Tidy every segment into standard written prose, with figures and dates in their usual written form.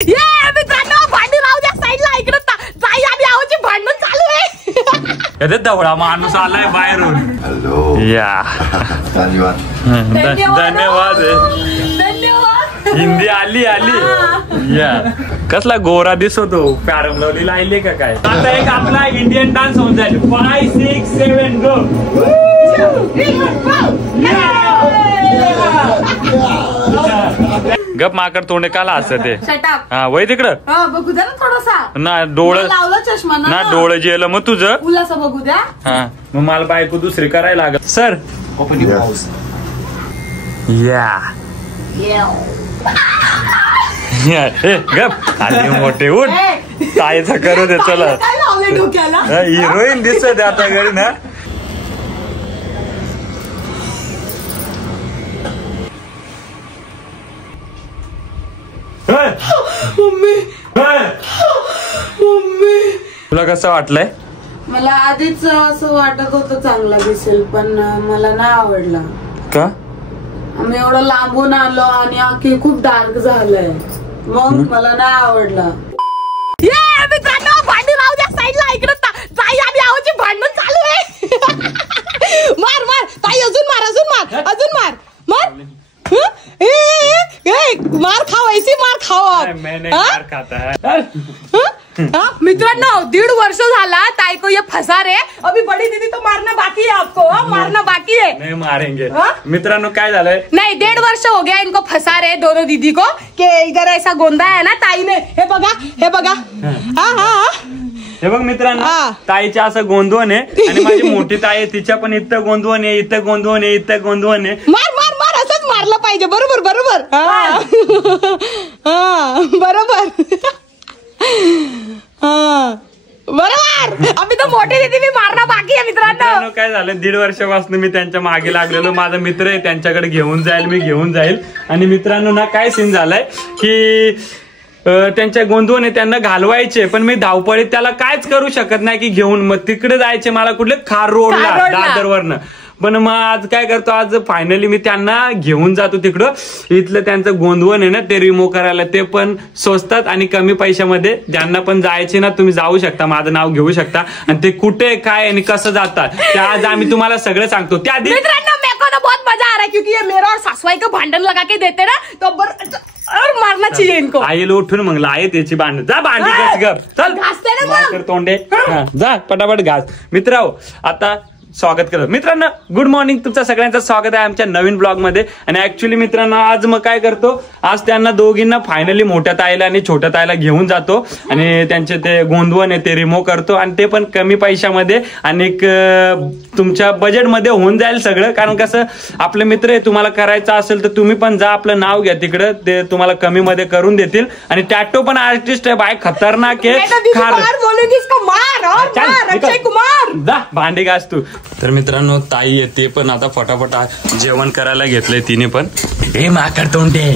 मित्रांनो भांडी राहू द्या साईडला, इकडे ताई आणि आहोची भांडण चालू आहे. दवडा माणूस आलाय बाहेरून. हॅलो या धन्यवाद. हिंदी आली या. कसला गोरा दिसतो, पॅरम लावली लायले का काय. आता एक आपला इंडियन डान्स होऊन जाईल. 5, 6, 7 गो. गप माकड तोंडे काला असं ते. हा वय तिकडं बघू द्या ना थोडासा. ना डोळं लावला चष्मा ना डोळं जेलं मग तुझं उलासा बघू द्या. हा मग मला बायको दुसरी करायला लागत. सर गप आली मोठे उठ ताईचा करू दे. चला हिरोईन दिसत आता घरी ना. तुला कसं वाटलंय? मला आधीच असं वाटत होतं चांगला दिसेल, पण मला नाही आवडला. का? आम्ही एवढं लांबून आलो आणि आखी खूप डार्क झालंय, मग मला नाही आवडला. मित्रांनो भांडी राहू द्या साईडला, इकडे ताई आणि आहोची भांडण चालू आहे. मार मार ताई, अजून मार मार. मार खाओ, ऐसी मार खाओ. मैंने मार खाता है. मित्रांनो 1.5 वर्ष झाला ताई को ये फंसा रहे. अभी बड़ी दीदी तो मारना बाकी है आपको. मारना बाकी है. नहीं मारेंगे. मित्रांनो काय झालंय, नहीं 1.5 वर्ष हो गया इनको फंसा रहे दोनों दीदी को कि इधर ऐसा गोंदा है ना ताई ने. हे बघा हे बघ मित्रांनो, ताईच्या असं गोंधवण आहे आणि माझी मोठी ताई आहे तिच्या पण इथं गोंधवण आहे, इथं गोंधवण आहे, इथं गोंधवण आहे. मार मार मार, असंच मारलं पाहिजे. बरोबर बरोबर. बरोबर अभी तो मोठी दीदी भी मारना बाकी आहे. मित्रांनो काय झालं, 1.5 वर्षापासून मी त्यांच्या मागे लागलेलो. माझा मित्र आहे, त्यांच्याकडे घेऊन जाईल. आणि मित्रांनो ना काय सीन झालाय की त्यांच्या गोंधवण आहे, त्यांना घालवायचे, पण मी धावपळीत त्याला कायच करू शकत नाही की घेऊन मग तिकडे जायचे मला कुठले खार रोडला दादरवरनं. पण मग आज काय करतो, आज फायनली मी त्यांना घेऊन जातो तिकडं. इथलं त्यांचं गोंधवण आहे ना ते रिमूव्ह करायला. ते पण स्वस्तात आणि कमी पैशामध्ये. ज्यांना पण जायचे ना तुम्ही जाऊ शकता, माझं नाव घेऊ शकता. आणि ते कुठे काय आणि कसं जातात ते आज आम्ही तुम्हाला सगळं सांगतो. त्या मित्रांनो मेरे को तो बहुत मजा आ रहा है क्योंकि ये मेरा और सासुआई का भांडण लगा के देते ना तो और मारना चाहिए इनको. आईला उठून मग आहे त्याची भांडण. जा भांडी घास गप. चल माकर तोंडे जा पटापट घास. मित्रांनो आता स्वागत करतो. मित्रांनो गुड मॉर्निंग, तुमचं सगळ्यांचं स्वागत आहे आमच्या नवीन ब्लॉग मध्ये. आणि ऍक्च्युली मित्रांनो आज मग काय करतो, आज त्यांना दोघींना फायनली मोठ्या ताईला आणि छोट्या ताईला घेऊन जातो आणि त्यांचे ते गोंधवण आहे ते रिमूव्ह करतो. आणि ते पण कमी पैशामध्ये आणि तुमच्या बजेटमध्ये होऊन जाईल सगळं. कारण कसं आपले मित्र आहे, तुम्हाला करायचं असेल तर तुम्ही पण जा, आपलं नाव घ्या तिकडं, ते तुम्हाला कमी मध्ये करून देतील. आणि टॅटो पण आर्टिस्ट आहे बाय, खतरनाक आहे. जा भांडी घास तू. तर मित्रांनो ताई येते पण आता फटाफट जेवण करायला घेतलंय तिने पण. हे माकड तोंडे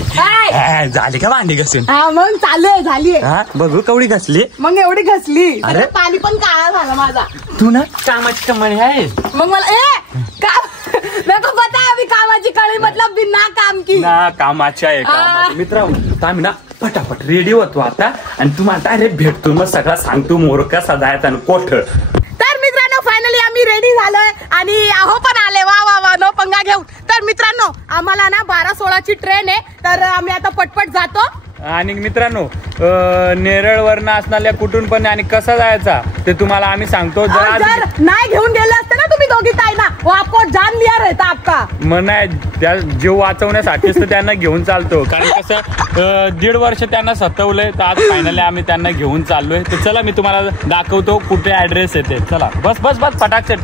झाली का भांडी घासून? मग चालू आहे, झाली. बघू कवडी घासली, मग एवढी घासली. अरे पाणी पण काळा झाला माझा. तू ना कामाची कमाणी आहे. मग मला मेरे को पता है अभी कामाची कळी मतलब बिना काम की ना कामाची आहे. मित्रांनो आम्ही ना फटाफट रेडी होतो आता आणि तुम्हाला डायरेक्ट भेटतो, मग सगळं सांगतो मोर कसा जायचा आणि कोठ. फायनली आम्ही रेडी झालोय आणि अहो पण आले. वा वा वा, नो पंगा घेऊन. तर मित्रांनो आम्हाला ना 12:16ची ट्रेन आहे, तर आम्ही आता पटपट जातो. आणि मित्रांनो नेरळवरनं असणाऱ्या कुठून पण आणि कसा जायचा ते तुम्हाला आम्ही सांगतो. जर नाही घेऊन गेले असते ना तुम्ही दोघी ताई ना, वो आपको जान लिया रहता आपका. मग नाही, त्या जीव वाचवण्यासाठीच तर त्यांना घेऊन चालतो. कारण कसं 1.5 वर्ष त्यांना सतवलंय, तर आज फायनली आम्ही त्यांना घेऊन चाललोय. तर चला मी तुम्हाला दाखवतो कुठे ऍड्रेस येते. चला बस बस बस फटाकट.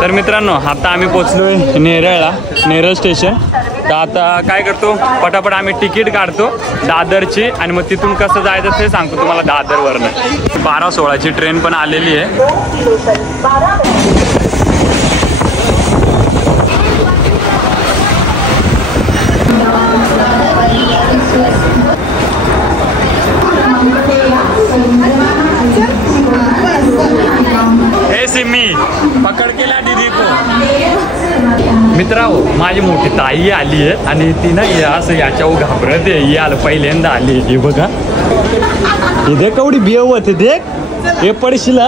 तर मित्रांनो आता आम्ही पोहोचलोय नेरळला, नेरळ स्टेशन. तर आता काय करतो, पटापट आम्ही तिकीट काढतो दादरची आणि मग तिथून कसं जायचं ते सांगतो तुम्हाला. दादरवरनं 12:16ची ट्रेन पण आलेली आहे. सिम्मी पकड केला दीदी को. मित्रांनो माझी मोठी ताई आली आहे आणि ती ना असं याच्यावर घाबरत आहे. ही आलं पहिल्यांदा आली. हे बघा इथे कवडी बियव होते देख हे पडशील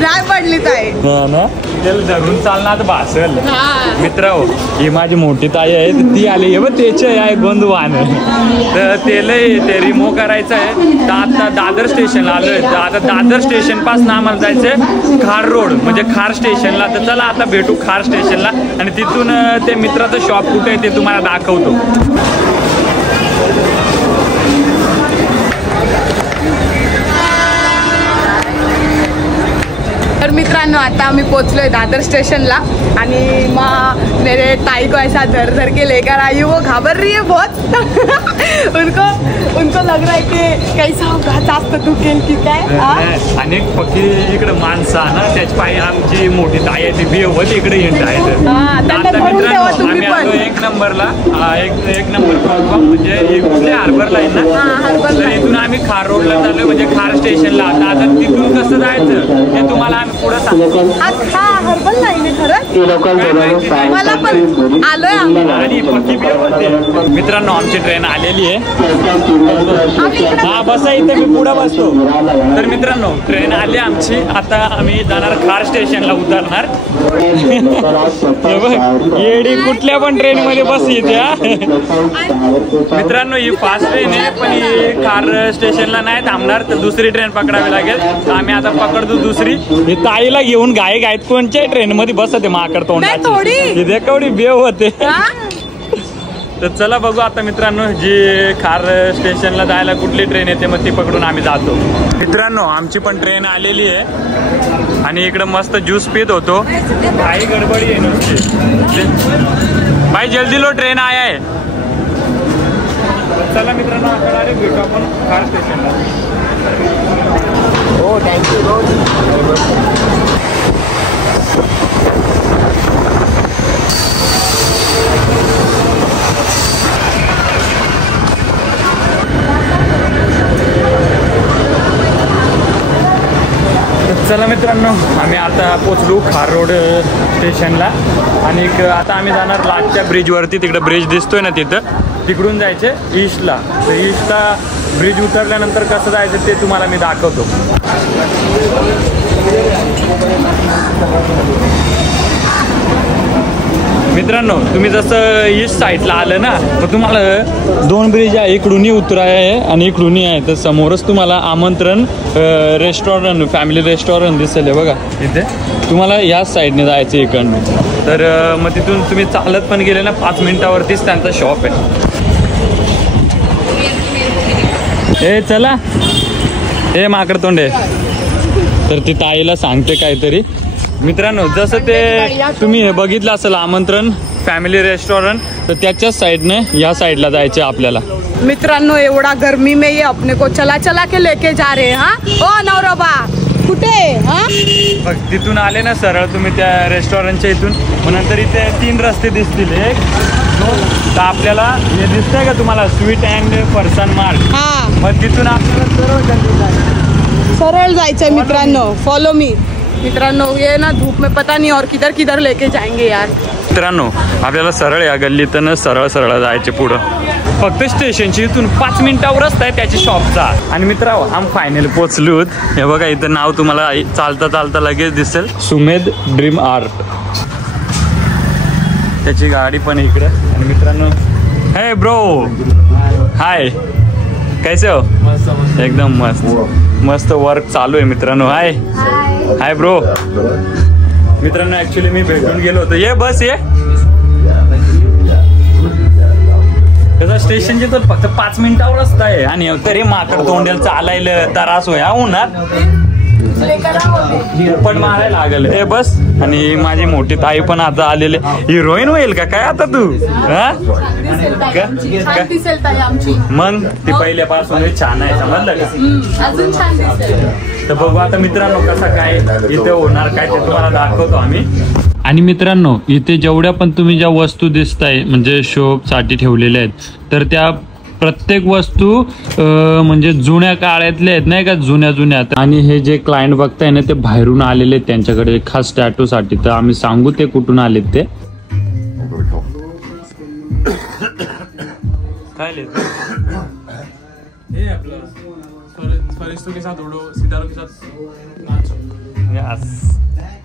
नाही पडली ताई ना त्याला धरून चालणार भासल. मित्र ही माझी मोठी ताई आहे ती आली आहे. बघ त्याचे आहे गोंदवान तर ते रिमूव्ह करायचं आहे. तर आता दादर स्टेशनला आलोय. तर आता दादर स्टेशन पासून आम्हाला जायचंय खार रोड म्हणजे खार स्टेशनला. तर चला आता भेटू खार स्टेशनला आणि तिथून ते मित्राचं शॉप कुठे आहे ते तुम्हाला दाखवतो. तर मित्रांनो आता आम्ही पोहोचलोय दादर स्टेशनला आणि मेरे ताई को ऐसा धर धर के लेकर आई वो घाबर रही है बहुत उनको लग रहा है कि कैसा होगा जास्त दुखेल की काय. आणि पक्की इकडे माणसं ना त्याची पायी आमची मोठी ताई आहे ती बियवत इकडे येत आहे. आम्ही आलो एक नंबरला एक नंबर प्लॅटफॉर्म म्हणजे कुठल्या हार्बरला आहे ना. तर इथून आम्ही खार रोडला चाललोय म्हणजे खार स्टेशनला. आता तिथून कसं जायचं ते तुम्हाला आम्ही पुढे सांगतो. हर्बल लाईन खरं मला पण आलोय आणि पक्की बियवत. मित्रांनो आमची ट्रेन आलेली आहे. हा बसा इथे मी पुढे बसतो. तर मित्रांनो ट्रेन आली आमची. आता आम्ही जाणार खार स्टेशनला उतरणार. येडी कुठल्या पण ट्रेन मध्ये बस येते. मित्रांनो ही फास्ट ट्रेन आहे पण ही खार स्टेशनला नाही थांबणार. तर दुसरी ट्रेन पकडावी लागेल. तर आम्ही आता पकडतो दुसरी. ही ताईला घेऊन गाय गायत कोणत्याही ट्रेन मध्ये बसते माकड तोंडाची कवडी बेव होते. तर चला बघू आता मित्रांनो जी खार स्टेशनला जायला कुठली ट्रेन येते मग ती पकडून आम्ही जातो. मित्रांनो आमची पण ट्रेन आलेली आहे आणि इकडे मस्त ज्यूस पित होतो. काही गडबडी आहे नुसती. भाई जल्दी लो ट्रेन आया है. चला मित्रांनो आकडे भेटू आपण खार स्टेशनला. हो थँक्यू. चला मित्रांनो आम्ही आता पोचलो खार रोड स्टेशनला आणि आता आम्ही जाणार लाटच्या ब्रिजवरती. तिकडे ब्रिज दिसतोय ना तिकडून जायचे ईस्टला. तर ईस्टला ब्रिज उतरल्यानंतर कसं जायचं ते तुम्हाला मी दाखवतो. मित्रांनो तुम्ही जसं ईस्ट साईडला आलं ना तर तुम्हाला दोन ब्रिज आहे. इकडूनही उतराय आहे आणि इकडूनही आहे. तर समोरच तुम्हाला आमंत्रण रेस्टॉरंट फॅमिली रेस्टॉरंट दिसेल बघा. इथे तुम्हाला याच साईडने जायचं इकडनं. तर मग तिथून तुम्ही चालत पण गेले ना 5 मिनिटावरतीच त्यांचा शॉप आहे. हे चला हे माकड तोंडे. तर ती ताईला सांगते काहीतरी. मित्रांनो जसं ते तुम्ही हे बघितलं असेल आमंत्रण फॅमिली रेस्टॉरंट तर त्याच्याच साईडने या साईडला जायचे आपल्याला. मित्रांनो एवढा गर्मी में ये अपने को चला चला के लेके जा रहे हैं. हा ओ नवरोबा कुठे हा तिथून आले ना सरळ तुम्ही त्या रेस्टॉरंटच्या इथून मग नंतर इथे 3 रस्ते दिसतील. एक तर आपल्याला हे दिसतंय का तुम्हाला स्वीट अँड फरसान मार्ट. हा मग तिथून आपल्याला सरळ जायचंय मित्रांनो. Follow me. मित्रांनो ये ना धूप में पता नहीं और किधर किधर लेके जाएंगे यार. मित्रांनो आपल्याला सरळ या गल्लीतनं सरळ सरळ जायचे पुढं. फक्त स्टेशनची इथून 5 मिनिटावर रस्ता आहे त्याची शॉपचा. आणि मित्रांनो आम्ही फायनल पोचलो. हे बघा इथं नाव तुम्हाला चालता चालता लगेच दिसेल सुमेध ड्रीम आर्ट. त्याची गाडी पण इकडे. आणि मित्रांनो हे ब्रो हाय कैसे हो. एकदम मस्त मस्त वर्क चालू आहे मित्रांनो. हाय हाय ब्रो. मित्रांनो ऍक्च्युली मी भेटून गेलो होतो. ये बस ये त्याचा स्टेशनचे तर फक्त 5 मिनिटावर रस्ता आहे आणि तरी माकड तोंडेल चालायला त्रास होया उन्हात पण मारायला लागल. हे बस. आणि माझी मोठी ताई पण आता आलेले. हिरोईन होईल का काय आता तू. मग ती पहिल्यापासून छान आहे समजलं का. तर बघू आता मित्रांनो कसा काय इथे होणार काय ते तुम्हाला दाखवतो आम्ही. आणि मित्रांनो इथे जेवढ्या पण तुम्ही ज्या वस्तू दिसताय म्हणजे शोप साठी ठेवलेल्या आहेत तर त्या प्रत्येक वस्तू म्हणजे जुन्या काळातल्या आहेत नाही का, जुन्या. आणि हे जे क्लायंट बघताय ना ते बाहेरून आलेले आहेत त्यांच्याकडे खास टॅटू साठी, तर आम्ही सांगू ते कुठून आलेत ते. काय ये अपना फरिश्तों के साथ उड़ो, सितारों के साथ नाचो. यस.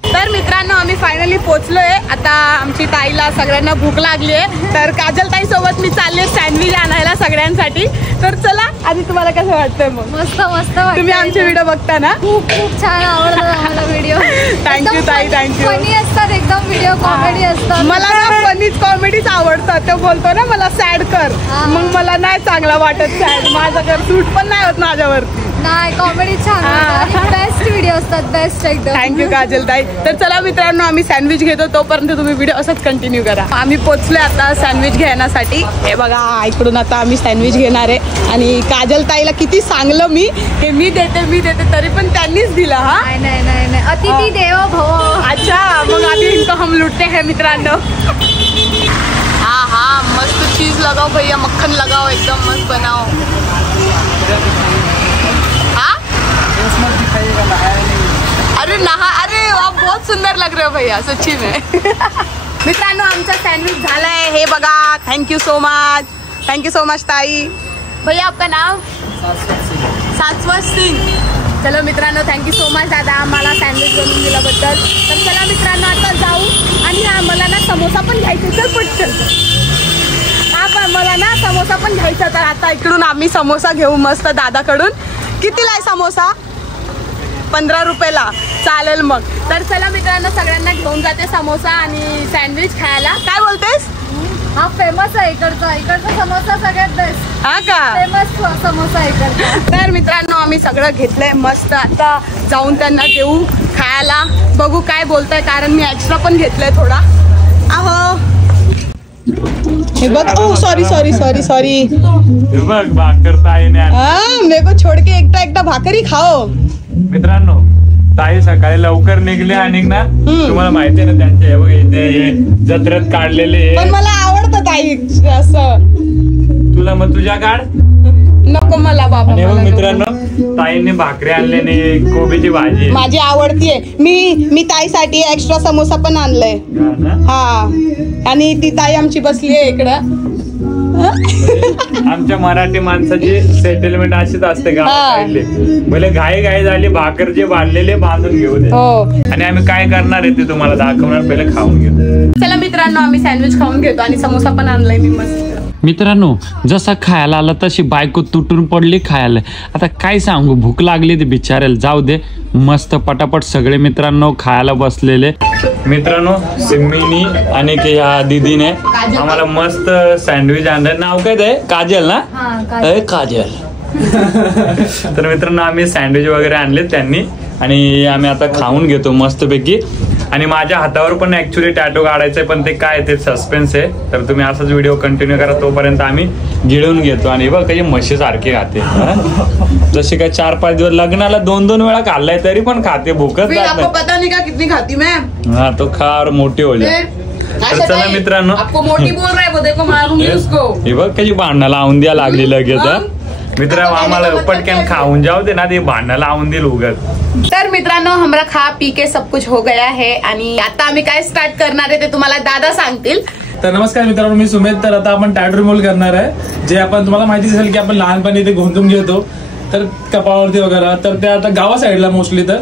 तर मित्रांनो आम्ही फायनली पोहोचलोय. आता आमची ताईला सगळ्यांना भूक लागली आहे, तर काजल ताई सोबत मी चालले सँडविच आणायला सगळ्यांसाठी. तर चला, आधी तुम्हाला कसं वाटतंय मग? मस्त तुम्ही आमचे व्हिडिओ बघता ना? खूप छान आवडतात आम्हाला व्हिडिओ. थँक्यू ताई, थँक्यू. फनी असतात एकदम व्हिडिओ, कॉमेडी असतात. मला ना फनीच कॉमेडीच आवडतात. तो बोलतो ना मला सॅड कर, मग मला नाही चांगला वाटत सॅड. माझं सूट पण नाही होत माझ्यावरती. नाही, कॉमेडी छान आणि बेस्ट व्हिडिओ असतात, बेस्ट एकदम. थँक्यू काजल ताई. तर चला मित्रांनो आम्ही सँडविच घेतो, तोपर्यंत तुम्ही व्हिडिओ असंच कंटिन्यू करा. आम्ही पोहोचलोय आता सँडविच घेण्यासाठी. हे बघा इकडून आता आम्ही सँडविच घेणार आहे. आणि काजल ताईला किती सांगलं मी की मी देते तरी पण त्यांनीच दिलं. हा नाही अतिथी देवो भव. अच्छा, मग अभी इनको हम लुटते हैं मित्रांनो. हाँ मस्त चीज लगाओ भैया, मक्खन लगाओ, एकदम मस्त बनाओ. हाँ अरे आप बहुत सुंदर लग रहे हो भैया, सच्ची में. मित्रांनो आमचा सँडविच झालाय, हे बघा. थँक्यू सो मच ताई. भैया आपका नाम? शाश्वत सिंग. चलो मित्रांनो, थँक्यू सो मच दादा आम्हाला सँडविच बनवून दिल्याबद्दल. तर चला मित्रांनो आता जाऊ. आणि आम्हाला ना समोसा पण घ्यायचा. चल पटकन. पण मला ना समोसा पण घ्यायचा, तर आता इकडून आम्ही समोसा घेऊ मस्त दादाकडून. कितीला आहे समोसा? 15 रुपयाला. चालेल मग. तर चला मित्रांनो सगळ्यांना घेऊन जाते समोसा आणि सँडविच खायला. काय बोलतेस? हा फेमस आहे इकडचा समोसा सगळ्यात बेस्ट. हा का? फेमस समोसा इकडचा. तर मित्रांनो आम्ही सगळं घेतलंय मस्त. आता जाऊन त्यांना देऊ खायला. बघू काय बोलताय, कारण मी एक्स्ट्रा पण घेतलंय थोडा. अहो हे बघ. ओ सॉरी. बघ भाकर ताईने मेरे को छोड़ के एकटा भाकरी खाओ. मित्रांनो ताई सकाळी लवकर निघले आणि ना तुम्हाला माहिती आहे ना त्यांच्या इथे जत्रेत काढलेले. पण मला आवडतं ताई असं. तुला मग तुझ्या काढ नको मला बाबा. आणि मित्रांनो ताईने भाकरी आणलेली, कोबीची भाजी माझी आवडतीये. मी ताईसाठी एक्स्ट्रा समोसा पण आणलाय. हा आणि ती ताई आमची बसली आहे इकडं. आमच्या मराठी माणसाची सेटलमेंट अशीच असते गावाकडले. भले घाई झाली, भाकर जे बांधलेले बांधून घेऊ दे. आणि आम्ही काय करणार आहे ते तुम्हाला दाखवणार, पहिले खाऊन घेऊ. चला मित्रांनो आम्ही सँडविच खाऊन घेतो आणि समोसा पण आणलाय मी मस्त. मित्रांनो जसा खायला आला तशी बायको तुटून पडली खायला. आता काय सांगू, भूक लागली ते बिचारायला. जाऊ दे, मस्त पटापट सगळे मित्रांनो खायला बसलेले. मित्रांनो सिम्मीनी आणि ह्या दीदीने आम्हाला मस्त सँडविच आणलं. नाव काय ते? काजल ना? काजल. तर मित्रांनो आम्ही सँडविच वगैरे आणले त्यांनी आणि आम्ही आता खाऊन घेतो मस्तपैकी. आणि माझ्या हातावर पण ऍक्च्युली टॅटू काढायचंय, पण ते काय ते सस्पेन्स आहे. तर तुम्ही असाच व्हिडिओ कंटिन्यू करा, तोपर्यंत आम्ही गिळून घेतो. आणि बघ काही म्हशी सारखी खाते, जसे काय 4-5 दिवस लग्नाला 2-2 वेळा खाल्लाय तरी पण खाते. भूकच पता नहीं का कितनी खाती मैं. हा तो खार मोठी होईल. तर चला मित्रांनो, मोठी बोल रहा है वो, देखो मारूंगी उसको. हे बघ कशी भांडणं लावून द्या लागली लगेच. मित्र आम्हाला पटकन खाऊन जाऊ दे ना, ते भांडणं लावून देईल उगाच. तर मित्रांनो हमरा खा पी के सब कुछ हो गया है आणि आता आम्ही काय स्टार्ट करणार आहे ते तुम्हाला दादा सांगतील. तर नमस्कार मित्रांनो, मी सुमेध. तर आता आपण टॅटू रिमूव्ह करणार आहे. जे आपण तुम्हाला माहिती असेल की आपण लहानपणी ते घोंटून घेतो तर कपाळावरती वगैरे, तर ते आता गावा साईडला मोस्टली तर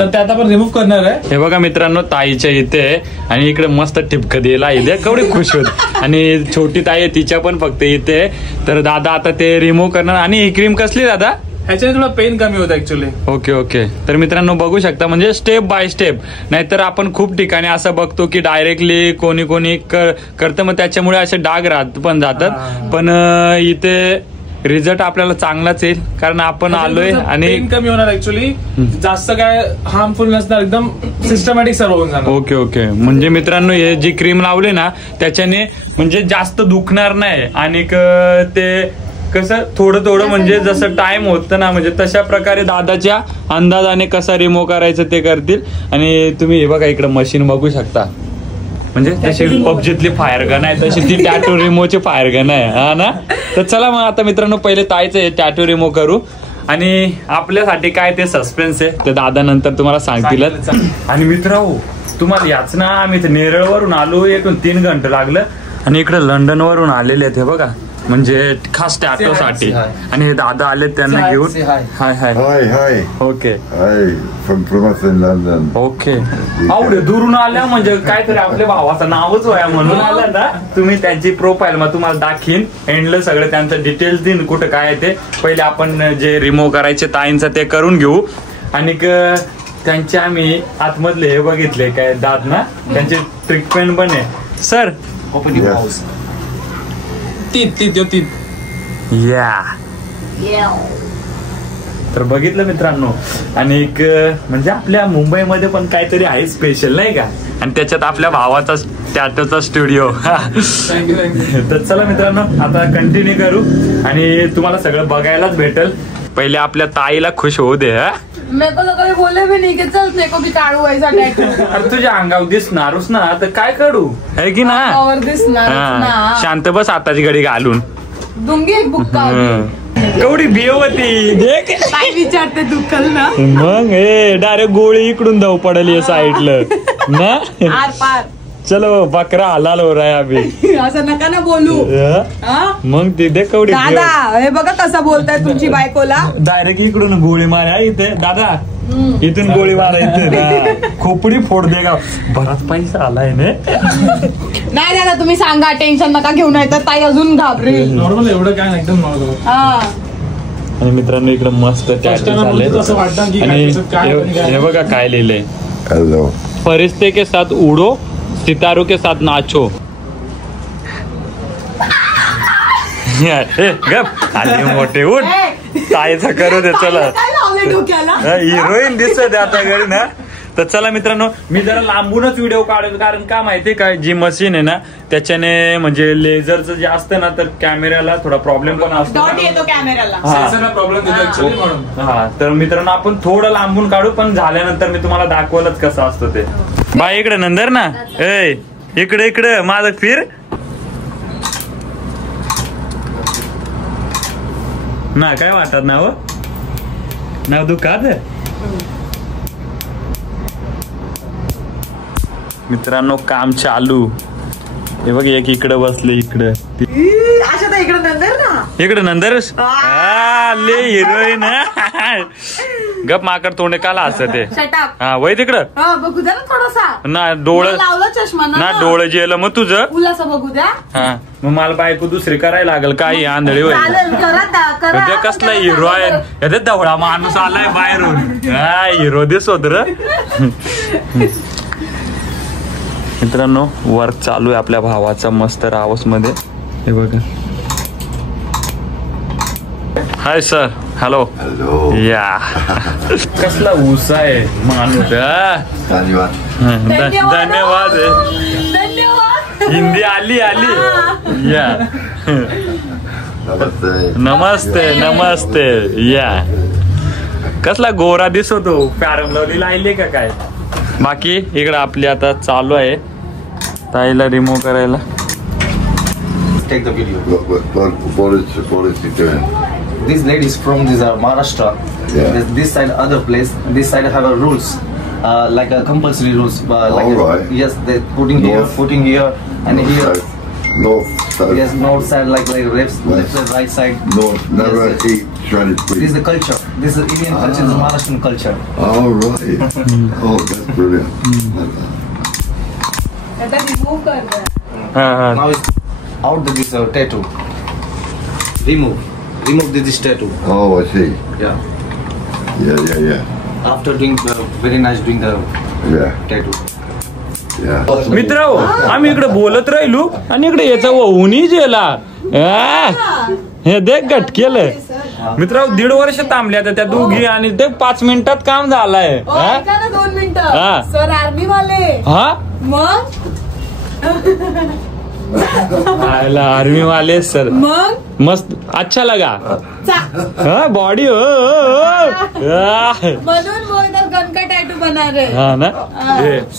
ते आता आपण रिमूव्ह करणार आहे. हे बघा मित्रांनो ताईच्या इथे आणि इकडे मस्त टिपक दिला इथे, केवढी खुश होत. आणि छोटी ताई आहे तिच्या पण फक्त इथे. तर दादा आता ते रिमूव्ह करणार. आणि ही क्रीम कसली दादा? ह्याच्याने थोडा पेन कमी होतं ऍक्च्युली. ओके. तर मित्रांनो बघू शकता, म्हणजे स्टेप बाय स्टेप. नाहीतर आपण खूप ठिकाणी असं बघतो की डायरेक्टली कोणी करतं, मग त्याच्यामुळे असे डाग राहत पण जातात. पण इथे रिझल्ट आपल्याला चांगलाच येईल, कारण आपण आलोय आणि पेन कमी होणार ऍक्च्युली. जास्त काय हार्मफुल नसणार, एकदम सिस्टमॅटिक सर्व होऊन जाणार. ओके. म्हणजे मित्रांनो हे जी क्रीम लावली ना त्याच्याने म्हणजे जास्त दुखणार नाही. आणि ते कसं थोडं म्हणजे जसं टाइम होतं ना, म्हणजे तशा प्रकारे दादाच्या अंदाजाने कसा रिमूव्ह करायचं ते करतील. आणि तुम्ही हे बघा इकडे मशीन बघू शकता, म्हणजे तशी पबजीतली फायर गन आहे तशी ती टॅटू रिमूव्हची फायर गन आहे. हा ना, तर चला मग आता मित्रांनो पहिले ताईचं टॅटू रिमूव्ह करू आणि आपल्यासाठी काय ते सस्पेन्स आहे ते दादा नंतर तुम्हाला सांगतीलच. आणि मित्रांनो तुम्हाला याच ना आम्ही नेरळवरून आलो 3 घंटे लागलं आणि इकडे लंडन वरून आलेले आहेत हे बघा म्हणजे खास टॅटो साठी आणि हे दादा आले त्यांना घेऊन. Hi hi hi okay from London. Okay आवडे दुरून आल्या म्हणजे काहीतरी आपल्या भावाचं नावच होया म्हणून आलं ना तुम्ही. त्यांची प्रोफाईल मग तुम्हाला दाखीन एंडलं सगळं त्यांचं डिटेल्स देईन कुठं काय आहे ते. पहिले आपण जे रिमूव्ह करायचे ताईंचं ते करून घेऊ आणि त्यांचे आम्ही आतमधले हे बघितले काय दात ना त्यांचे ट्रीटमेंट पण आहे सर. या तर बघितलं मित्रांनो आणि एक म्हणजे आपल्या मुंबईमध्ये पण काहीतरी आहे स्पेशल नाही का आणि त्याच्यात आपल्या भावाचा टॅटोचा स्टुडिओ. तर चला मित्रांनो आता कंटिन्यू करू आणि तुम्हाला सगळं बघायलाच भेटल. पहिले आपल्या ताईला खुश होऊ दे. मेरे को तो कभी बोले भी नहीं कि चल तेरे को भी काढू ऐसा टॅटू. अरे तुझ्या अंगावर दिसणारच ना तर काय काढू है की ना. और दिसणार ना. शांत बस आताची घडी घालून दुंगी एक बुक्का. कवडी भिवती देख काय विचारते दुखल ना मग हे डायरेक्ट गोळी इकडून धाव पडली साईडला ना. आर पार चलो बकरा हलाल हो रहा है अभी. असं नका ना बोलू. मग ते देख कवडी दादा हे बघा कसा बोलताय तुमची बायकोला. डायरेक्ट इकडून गोळी मारा इथे दादा इथून गोळी मारा इथे खोपडी फोड दे का. बराच पैसा आलाय ना. नाही दादा तुम्ही सांगा टेन्शन नका घेऊन नाही तर ताई अजून घाबरेल. नॉर्मल एवढं काय एकदम नॉर्मल. आणि मित्रांनो इकडे मस्त टॅटू झाले आणि हे बघा काय लिहिलंय. हॅलो फरिश्ते के साथ उडो सितारों के साथ नाचो. गप आले मोठे उठ ताईचा करू दे चला. हिरोईन दिसत आता घरी ना. तर चला मित्रांनो मी जरा लांबूनच व्हिडिओ काढेल कारण का माहितीये काय जी मशीन आहे ना त्याच्याने म्हणजे लेझरचं जे असतं ना तर कॅमेऱ्याला थोडा प्रॉब्लेम पण असतो. हा तर मित्रांनो आपण थोडं लांबून काढू पण झाल्यानंतर मी तुम्हाला दाखवलंच कसं असतं ते. बाय इकडे नंदर ना ए इकडे इकडे माझं फिर ना काय वाटत ना हो ना दुखात. मित्रांनो काम चालू हे बघ एक इकडे बसले इकडे इकडे नंतर ना इकडे नंदर ले हिरोईन गप माकड तोंडे काला असं ते. हा वय तिकडं बघू द्या ना थोडासा ना डोळ लावला चष्मा ना डोळ जेलं मग तुझं उलासा बघू द्या. हा मग मला बायको दुसरी करायला लागल काही आंधळी होईल. कसला हिरो आहे दवडा माणूस आलाय बाहेरून काय हिरो दिसत र. मित्रांनो वर्क चालू आहे आपल्या भावाचा मस्त रावस मध्ये हे बघा. हाय सर हॅलो या कसला ऊस आहे माणूस. धन्यवाद हिंदी आली या. नमस्ते नमस्ते या. कसला गोरा दिसतो पॅरम लावली लायले का काय. बाकी इकडे आपली आता चालू आहे ताईला रिमूव्ह करायला. Take the video. What is he doing? This lady is from Maharashtra. Yeah. This side other place. This side have a rules, like a compulsory rules. Like All right. Yes, they putting here, and here. North side. Yes, north side like left side, right side. North. Never Yes, eat shredded This is wheat. the culture. This is Indian culture. This is Maharashtrian culture. All right. Oh, that's brilliant. Remove कर. Now it's out this tattoo. Remove this tattoo. Oh, I see. Yeah. Yeah. After doing very nice doing the Yeah. tattoo. Yeah. मित्र आम्ही इकडे बोलत राहिलो आणि इकडे याचा होऊनही गेला. हे देख गट केलं. मित्र 1.5 वर्ष थांबले आता त्या दोघी आणि ते 5 मिनिटात काम झालंय. 2 मिनिटं सर आर्मी वाले. हा मग आर्मी वाले सर मग मस्त अच्छा लगा हाँ बॉडी हो म्हणून बोलतात गणका टॅटू बना रे. हा ना.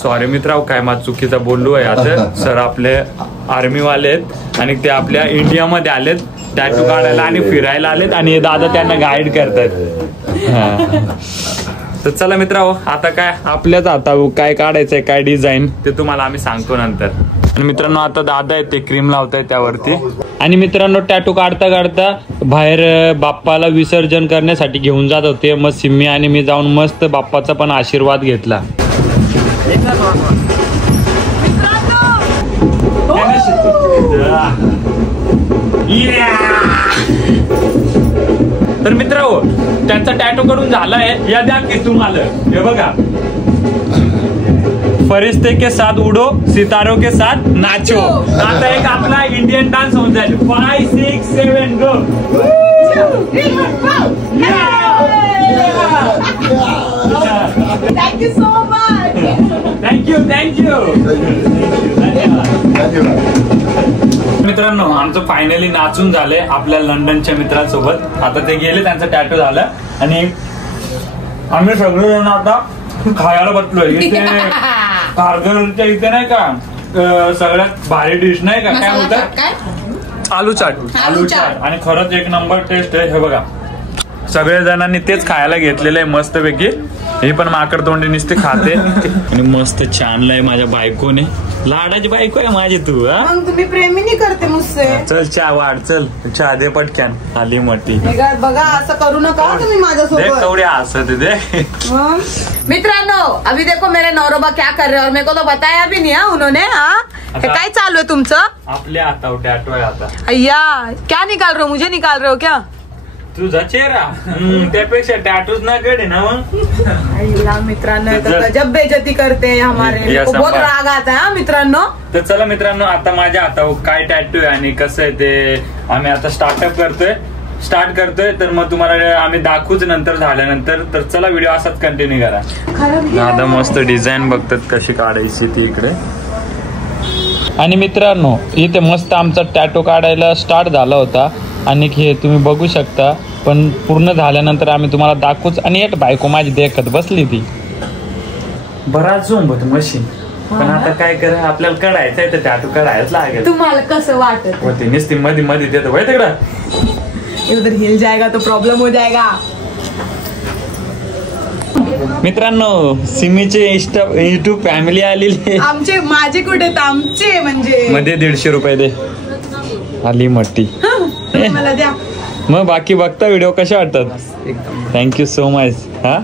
सॉरी मित्रांनो काय माझ चुकीचा बोललो आहे आता. सर आपले आर्मी वाले आहेत आणि ते आपल्या इंडियामध्ये आलेत टॅटू काढायला आणि फिरायला आलेत आणि दादा त्यांना गाईड करतात. तर चला मित्रांनो आता काय आपल्याच आता काय काढायचंय काय डिझाईन ते तुम्हाला आम्ही सांगतो नंतर. आणि मित्रांनो आता दादा आहेत ते क्रीम लावताय त्यावरती. आणि मित्रांनो टॅटू काढता काढता बाहेर बाप्पाला विसर्जन करण्यासाठी घेऊन जात होते. मग सिम्मी आणि मी जाऊन मस्त बाप्पाचा पण आशीर्वाद घेतला. तर मित्रांनो त्यांचा टॅटू कडून झालाय या द्या की तुम्हाला हे बघा. फरिश्ते के साथ उडो सितारों के साथ नाचो. आता एक आपला इंडियन डान्स होऊन जाईल. 5, 6, 7 go. Thank you so much. Thank you मित्रांनो आमचं फायनली नाचून झालंय आपल्या लंडनच्या मित्रांसोबत. आता ते गेले त्यांचा टॅटू झाला आणि आम्ही सगळेजण आता खायला बसलोय. इथे खारघरच्या इथे नाही का सगळ्यात भारी डिश नाही का काय बोलतात आलू चाट आणि खरंच एक नंबर टेस्ट आहे. हे बघा सगळ्या जणांनी तेच खायला घेतलेलं आहे मस्तपैकी. हे पण माकड तोंडी नुसते खाते आणि मस्त छानलंय माझ्या बायकोने. लाडाची बायको आहे माझी तू. मग तुम्ही प्रेमीनी करते मुझसे. चल चहा वाढ चल चहा दे पटक्यान आली मोठी. बघा असं करू नका तुम्ही माझ्यासोबत. थोडी हसत दे. मित्रांनो अभी देखो मेरे नौरोबा क्या कर रहे और मेरे को तो बताया भी नहीं है उन्होंने. हे काय चालू आहे तुमचं. आपल्या हातावर टॅटू आहे आता. अय्या क्या निकाल रहे हो मुझे निकाल रहे हो क्या. तुझा चेहरा त्यापेक्षा टॅटूज ना कडे ना मग. मित्रांनो जब बेइज्जती करते हमारे बहुत राग आता है मित्रांनो. तर चला मित्रांनो आता माझ्या हातावर काय टॅटू आहे आणि कसं आहे ते आम्ही आता स्टार्ट करतोय तर मग तुम्हाला आम्ही दाखवूच नंतर झाल्यानंतर. तर चला व्हिडिओ असाच कंटिन्यू करा. दादा मस्त डिझाईन बघतात कशी काढायची ती इकडे. आणि मित्रांनो इथे मस्त आमचा टॅटू काढायला स्टार्ट झाला होता आणि हे तुम्ही बघू शकता. पण पूर्ण झाल्यानंतर आम्ही तुम्हाला दाखवूच. आणि एक बायको माझी देखत बसली ती बराच झोंबत मशीन. पण आता काय करा आपल्याला काढायचंय तर टॅटू काढायच लागेल. तुम्हाला कसं वाटत होते नुसती मध्ये मध्ये देतो वय तिकडं उधर हिल जाएगा तो प्रॉब्लेम हो जाएगा. मित्रांनो सिमीचे युट्यूब फॅमिली आलेली. आमचे माझे कुठे आमचे म्हणजे मध्ये 150 रुपये दे आली मोठी. मला द्या. मग बाकी बघता व्हिडिओ कशा वाटतात. Thank you so much. हा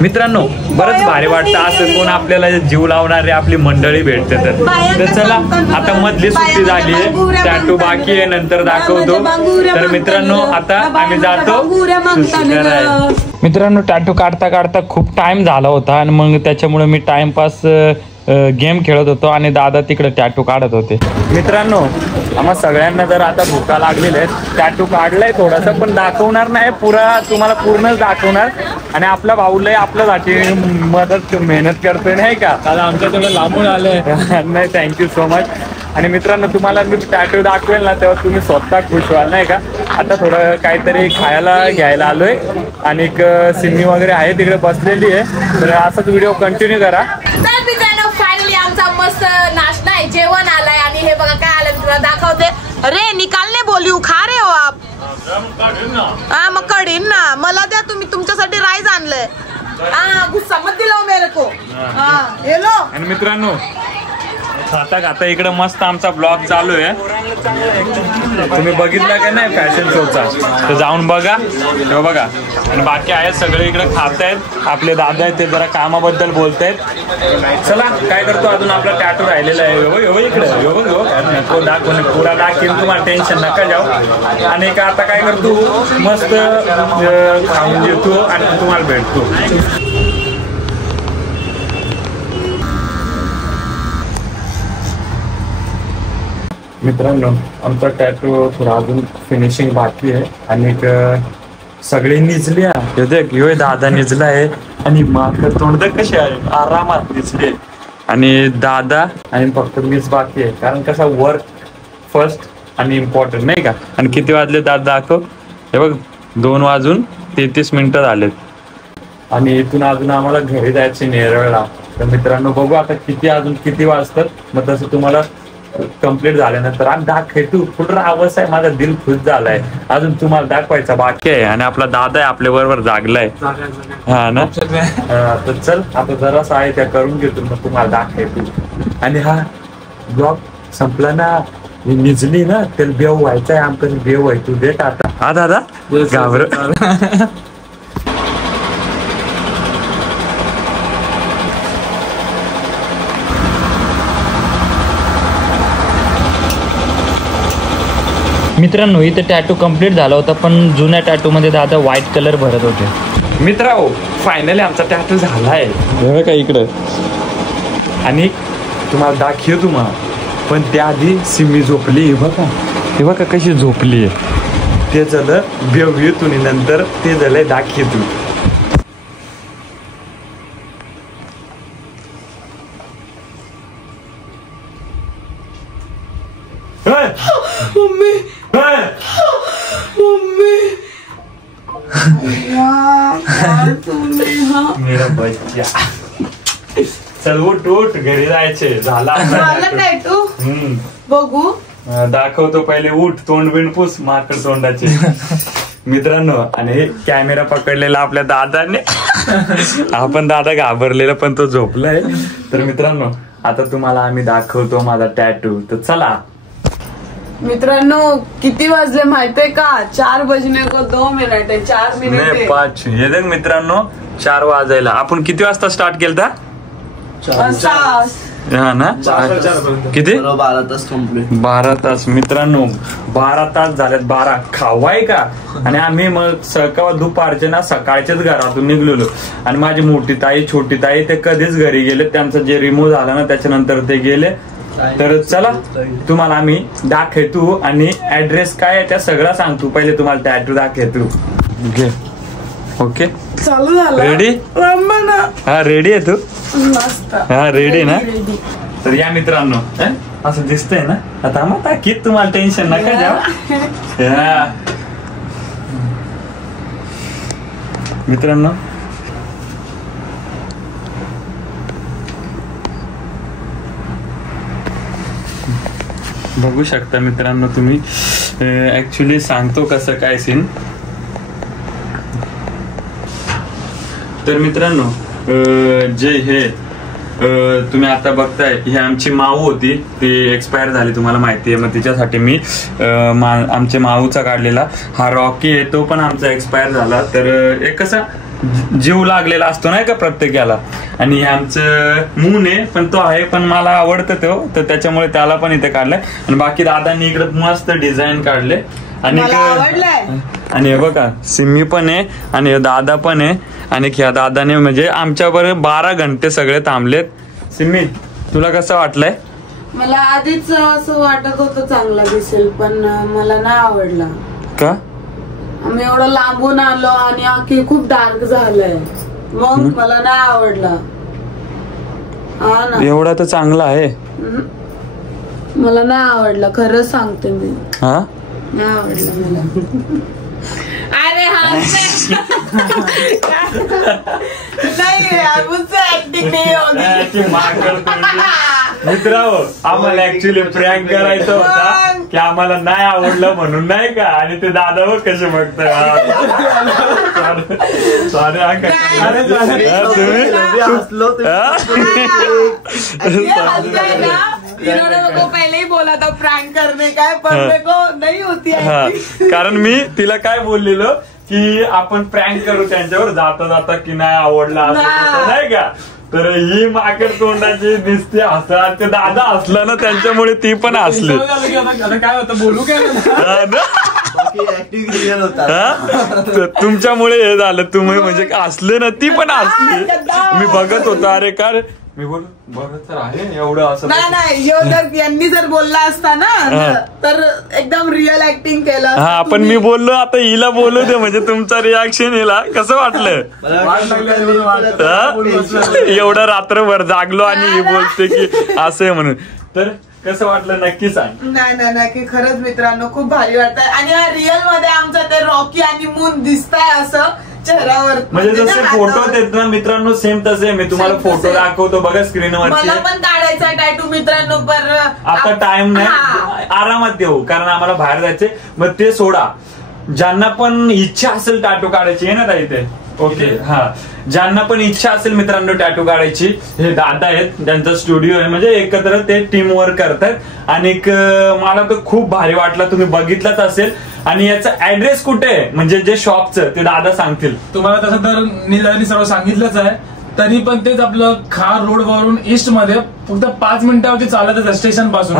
मित्रांनो बरंच भारी वाटतं असं कोण आपल्याला जीव लावणारे आपली मंडळी भेटते. तर चला आता मधली सुट्टी झाली आहे टॅटू बाकी आहे नंतर दाखवतो. तर मित्रांनो आता आम्ही जातो. मित्रांनो टॅटू काढता काढता खूप टाइम झाला होता आणि मग त्याच्यामुळे मी टाइमपास गेम खेळत होतो आणि दादा तिकडे टॅटू काढत होते. मित्रांनो आम्हा सगळ्यांना जर आता भुका लागलेल्या आहेत. टॅटू काढलाय थोडासा पण दाखवणार नाही पुरा तुम्हाला पूर्णच दाखवणार. आणि आपला भाऊलाही आपल्यासाठी मदत मेहनत करतोय नाही का. आमच्या तेवढं लांबून आलंय. नाही थँक्यू सो मच. आणि मित्रांनो तुम्हाला मी टॅटू दाखवेल ना तेव्हा तुम्ही स्वतः खुश व्हाल नाही का. आता थोडं काहीतरी खायला घ्यायला आलोय आणि सिमी वगैरे आहे तिकडे बसलेली आहे. तर असाच व्हिडिओ कंटिन्यू करा. फायनली आमचा मस्त नाश्ता आहे जेवण आलाय आणि हे बघा काय आलं तुला दाखवते. अरे निकालने बोलू खा रे हो आप. हा मग कढीन ना मला द्या तुम्ही तुमच्यासाठी राईस आणलंय. हा गुस्सा मत दिला मेरे को. हा येलो. आणि मित्रांनो खाता खाता इकडे मस्त आमचा ब्लॉग चालू आहे. तुम्ही बघितला का नाही फॅशन शोचा तर जाऊन बघा. तेव्हा बघा आणि बाकी आहेत सगळे इकडे खात आहेत. आपले दादा आहेत ते जरा कामाबद्दल बोलतायत. चला काय करतो अजून आपला टॅटू राहिलेला आहे इकडे नको दाखवून पुरा दाखील तुम्हाला टेन्शन नका जाऊ. आणि आता काय करतो मस्त खाऊन घेतो आणि तुम्हाला भेटतो. मित्रांनो आमचा टॅटू थोडा अजून फिनिशिंग बाकी आहे आणि सगळे निजल्या हे दादा निजला आहे आणि माकड तोंड कसे आहे आरामात निजले आणि दादा आणि फक्त मीच बाकी आहे कारण कसा वर्क फर्स्ट आणि इम्पॉर्टंट नाही का. आणि किती वाजले दादा दाखव. हे बघ 2:33 झालेत आणि इथून अजून आम्हाला घरी जायचे नेरळला. तर मित्रांनो बघू आता किती वाजतात मग तसं तुम्हाला कम्प्लीट झाल्यानंतर आणि दाखवतो कुठं राहावंस आहे. माझा दिल खुश झालाय अजून तुम्हाला दाखवायचा बाकी आहे आणि आपला दादा आहे आपल्या बरोबर जागलाय हा ना. तर चल आता जरासा आहे त्या करून घेतो मग तुम्हाला दाखवतो. आणि हा ब्लॉग संपला ना निजली ना त्याला बेव व्हायचा आहे आमचं बेव आहे तू देत आता हा दादा घाबर. मित्रांनो इथं टॅटू कम्प्लीट झाला होता पण जुन्या टॅटू मध्ये दादा व्हाईट कलर भरत होते. मित्रांनो फायनली आमचा टॅटू झालाय बघा का इकडं आणि तुम्हाला दाखव तुम्हाला. पण त्याआधी सिम्मी झोपली हे बघा कशी झोपली आहे ते झालं बेव तुम्ही नंतर ते झालंय दाखव तू. मेरा बच्चा चल उठ घरी जायचे झाला टॅटू बघू दाखवतो पहिले उठ तोंड बिंड पुस माकड तोंडाचे. मित्रांनो आणि कॅमेरा पकडलेला आपल्या दादाने आपण दादा घाबरलेला पण तो झोपलाय. तर मित्रांनो आता तुम्हाला आम्ही दाखवतो माझा टॅटू. तर चला मित्रांनो किती वाजले माहितीये का 4 बजने को 2 मिनिट आहे 4 मिनिट 5 हे देख मित्रांनो 4 वाजायला. आपण किती वाजता स्टार्ट केलता हा ना किती 12 तास कम्प्लीट 12 तास. मित्रांनो 12 तास झालेत 12 खावाय का. आणि आम्ही मग दुपारचे ना सकाळचेच घरातून निघलेलो आणि माझी मोठी ताई छोटी ताई ते कधीच घरी गेले त्यांचं जे रिमूव्ह झालं ना त्याच्यानंतर ते गेले. तर चला तुम्हाला आम्ही दाखवतो आणि ऍड्रेस काय आहे त्या सगळं सांगतो. पहिले तुम्हाला टॅटू दाखवतो. ओके चालू झालं रेडी हा रेडी आहे तू मस्त हा रेडी ना. तर या मित्रांनो असं दिसतंय ना आता मग किती तुम्हाला टेन्शन नका द्या. मित्रांनो बघू शकता मित्रांनो तुम्ही ऍक्च्युली सांगतो कसं काय सीन. तर मित्रांनो जे हे तुम्ही आता बघताय ही आमची माऊ होती ती एक्सपायर झाली तुम्हाला माहिती आहे. मग तिच्यासाठी मी आमच्या माऊचा काढलेला हा रॉकी आहे तो पण आमचा एक्सपायर झाला. तर एक कसा जीव लागलेला असतो नाही का प्रत्येकाला. आणि आमचं मून आहे पण तो आहे पण मला आवडतं तो तर त्याच्यामुळे त्याला पण इथे काढलंय. आणि बाकी दादांनी इकडे मस्त डिझाईन काढले आणि हे बघा सिम्मी पण आहे आणि दादा पण आहे. आणि ह्या दादाने म्हणजे आमच्या बरोबर 12 घंटे सगळे थांबलेत. सिम्मी तुला कसं वाटलंय. मला आधीच असं वाटत होतं चांगला दिसेल पण मला नाही आवडला का. आम्ही एवढं लांबून आलो आणि आखी खूप डार्क झालंय मग मला नाही आवडला. हा ना एवढा तर चांगला आहे मला नाही आवडला खरंच सांगते मी. हा नाही आवडला मला. अरे हा मित्रांनो आम्हाला ऍक्च्युली प्रँक करायचा होता की आम्हाला नाही आवडलं म्हणून नाही का. आणि ते दादावर कसे बघताय पहिले ही बोला था प्रँक करने काय पण मेरे को नहीं होती है. कारण मी तिला काय बोललेलो की आपण प्रँक करू त्यांच्यावर जाता जाता की नाही आवडला असं नाही का. तर ही माकड तोंडाची दिसते हसत ते दादा हसला ना त्यांच्यामुळे ती पण हसली. काय होतं बोलू काय तुमच्यामुळे हे झालं तुम्ही म्हणजे हसले ना ती पण हसली. मी बघत होतो अरे काय मी बोल बरं तर आहे एवढं असं नाही जर यांनी जर बोलला असता ना तर एकदम रिअल ऍक्टिंग केलं. हा पण मी बोललो आता हिला बोलू दे म्हणजे तुमचा रिॲक्शन हिला कसं वाटलं. एवढं रात्रभर जागलो आणि ही बोलते की असं आहे म्हणून. तर कसं वाटलं नक्की सांग. नाही की खरंच मित्रांनो खूप भारी वाटतंय आणि रिअल मध्ये आमचं ते रॉकी आणि मून दिसतंय असं चेहऱ्यावर. म्हणजे जसे फोटो आहेत ना मित्रांनो सेम तसे मी तुम्हाला फोटो दाखवतो बघा स्क्रीनवरती. मला पण काढायचा टॅटू मित्रांनो पण आता टाइम नाही आरामात देऊ कारण आम्हाला बाहेर जायचे. मग ते सोडा ज्यांना पण इच्छा असेल टॅटू काढायची आहे ना ताई ते ओके हा ज्यांना पण इच्छा असेल मित्रांनो टॅटू काढायची हे दादा आहेत त्यांचा स्टुडिओ आहे म्हणजे एकत्र ते टीम वर्क करतात आणि मला तर खूप भारी वाटलं तुम्ही बघितलंच असेल. आणि याचा ऍड्रेस कुठे आहे म्हणजे जे शॉपचं ते दादा सांगतील तुम्हाला. तसं तर नीलदानी सर्व सांगितलंच आहे तरी पण तेच आपलं खार रोड वरून ईस्ट मध्ये फक्त 5 मिनिटावरती चालत स्टेशन पासून.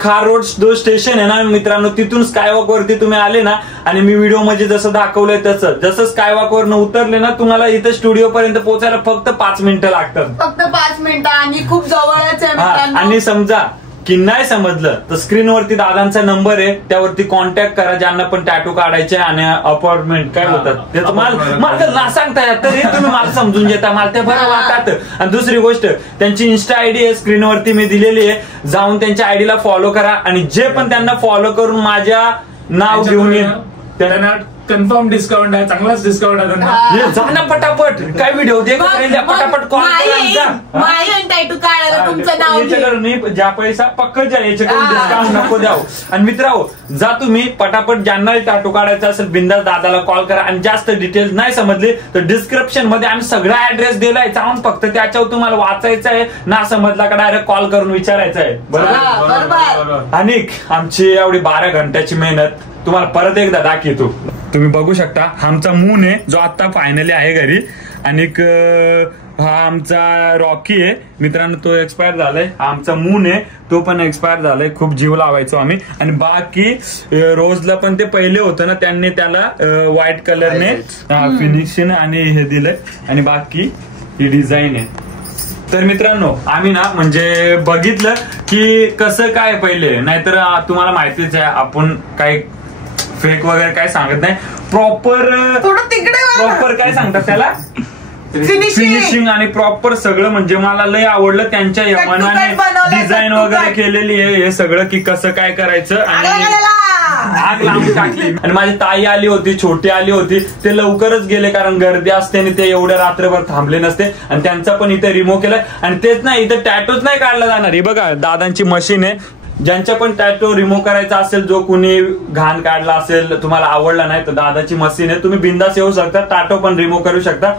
खार रोड जो स्टेशन आहे ना मित्रांनो तिथून स्कायवॉक वरती तुम्ही आले ना आणि मी व्हिडिओ मध्ये जसं दाखवलंय तसं जसं स्कायवॉक वरनं उतरले ना तुम्हाला इथं स्टुडिओ पर्यंत पोहोचायला फक्त 5 मिनिटं लागतात. फक्त 5 मिनिटं आणि खूप जवळच आहे मित्रांनो. आणि समजा की नाही समजलं तर स्क्रीनवरती दादांचा नंबर आहे त्यावरती कॉन्टॅक्ट करा ज्यांना पण टॅटू काढायचे आणि अपॉइंटमेंट काय होतात त्याचं मला ना सांगता येत तरी तुम्ही मला समजून घेता मला ते बरं वाटतात. आणि दुसरी गोष्ट त्यांची इन्स्टा आयडी आहे स्क्रीनवरती मी दिलेली आहे जाऊन त्यांच्या आयडीला फॉलो करा आणि जे पण त्यांना फॉलो करून माझ्या नाव घेऊन येईल त्यांना कन्फर्म डिस्काउंट आहे चांगलाच डिस्काउंट आहे त्यांना. जा ना पटापट काय व्हिडिओ दे पटापट कॉल टॅटू काढायला तुमचं नाव याच्याकडून ज्या पैसा पक्क द्या याच्याकडून डिस्काउंट नको द्याव. आणि मित्रांनो जा तुम्ही पटापट ज्यांना टॅटू काढायचा असेल बिंदास दादाला कॉल करा आणि जास्त डिटेल्स नाही समजले तर डिस्क्रिप्शन मध्ये आम्ही सगळा ऍड्रेस दिलाय जाऊन फक्त त्याच्यावर तुम्हाला वाचायचं आहे ना समजला का डायरेक्ट कॉल करून विचारायचं आहे बरोबर. आणि आमची एवढी 12 घंट्याची मेहनत तुम्हाला परत एकदा दाखवतो. तुम्ही बघू शकता आमचा मून आहे जो आता फायनली आहे घरी आणि हा आमचा रॉकी आहे मित्रांनो तो एक्सपायर झालाय. आमचा मून आहे तो पण एक्सपायर झालाय खूप जीव लावायचो आम्ही. आणि बाकी रोजला पण ते पहिले होतं ना त्यांनी त्याला व्हाईट कलरने फिनिशिंग आणि हे दिलंय आणि बाकी ही डिझाईन आहे. तर मित्रांनो आम्ही ना म्हणजे बघितलं की कसं काय पहिले नाहीतर तुम्हाला माहितीच आहे आपण काय फेक वगैरे काय सांगत नाही प्रॉपर काय सांगतात त्याला फिनिशिंग आणि प्रॉपर सगळं म्हणजे मला लय आवडलं त्यांच्या यमानाने डिझाईन वगैरे केलेली आहे हे सगळं की कसं काय करायचं. आणि आग लावून टाकली आणि माझी ताई आली होती छोटी आली होती ते लवकरच गेले कारण गर्दी असते आणि ते एवढ्या रात्रभर थांबले नसते. आणि त्यांचा पण इथे रिमूव्ह केलाय आणि तेच नाही इथे टॅटूच नाही काढला जाणार. हे बघा दादांची मशीन आहे ज्यांच्या पण टॅटू रिमूव्ह करायचा असेल जो कुणी घाण काढला असेल तुम्हाला आवडला नाही तर दादाची मशीन आहे तुम्ही बिंदास येऊ शकता टॅटू पण रिमूव्ह करू शकता.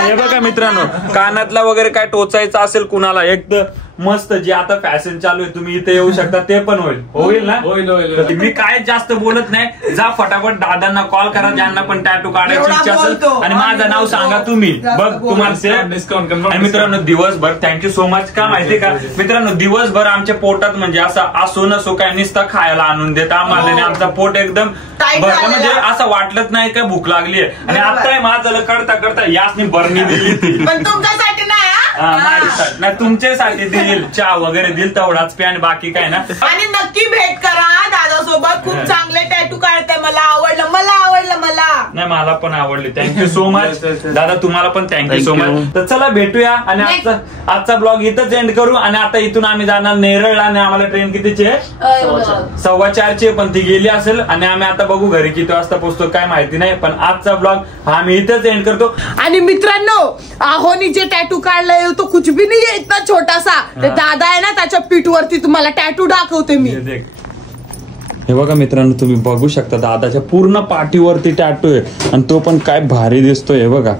हे बघा मित्रांनो कानातला वगैरे काय टोचायचा असेल कुणाला एकदम मस्त जे आता फॅशन चालू आहे तुम्ही इथे येऊ शकता ते पण होईल ना. होईल. मी काय जास्त बोलत नाही जा फटाफट दादांना कॉल करा ज्यांना पण टॅटू काढायची इच्छा असेल आणि माझं नाव सांगा तुम्ही बघ तुम्हाला डिस्काउंट. आणि मित्रांनो दिवसभर थँक्यू सो मच का माहितीये का मित्रांनो दिवसभर आमच्या पोटात म्हणजे असो नसो काय नुसतं खायला आणून देत आम्हाला आमचा पोट एकदम भरलं म्हणजे असं वाटलंच नाही का भूक लागली आहे. आणि आता माझं करता करता यासनी बरणी दिली पण तुमच्यासाठी नाही तुमच्यासाठी दिल चहा वगैरे दिल तेवढाच प्यान बाकी काय ना. आणि नक्की भेट करा दादासोबत खूप चांगले टॅटू काढताय मला आवडलं नाही मला पण आवडले. थँक्यू सो मच दादा तुम्हाला पण थँक्यू सो मच. तर चला भेटूया आणि आजचा ब्लॉग इथंच एंड करू. आणि आता इथून आम्ही जाणार नेरळला आणि आम्हाला ट्रेन कितीची आहे 4:15 पण ती गेली असेल आणि आम्ही आता बघू घरी किती वाजता पोहोचतो काय माहिती नाही. पण आजचा ब्लॉग हा आम्ही इथंच एंड करतो. आणि मित्रांनो आहोनी जे टॅटू काढलाय तो कुछ भी नाही आहे इतना छोटासा ते दादा आहे ना त्याच्या पीठवरती तुम्हाला टॅटू दाखवते मी. हे बघा मित्रांनो तुम्ही बघू शकता दादाच्या पूर्ण पाठीवरती टॅटू आहे आणि तो पण काय भारी दिसतोय हे बघा.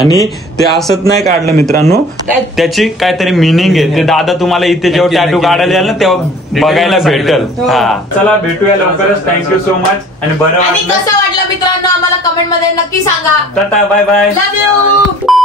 आणि ते असंच नाही काढलं मित्रांनो त्याची काहीतरी मिनिंग आहे ते दादा तुम्हाला इथे जेव्हा टॅटू काढायला याल ना तेव्हा बघायला भेटेल. हा चला भेटूया लवकरच. थँक्यू सो मच आणि बरं कसं वाटलं मित्रांनो आम्हाला कमेंट मध्ये नक्की सांगा. Tata bye bye love you.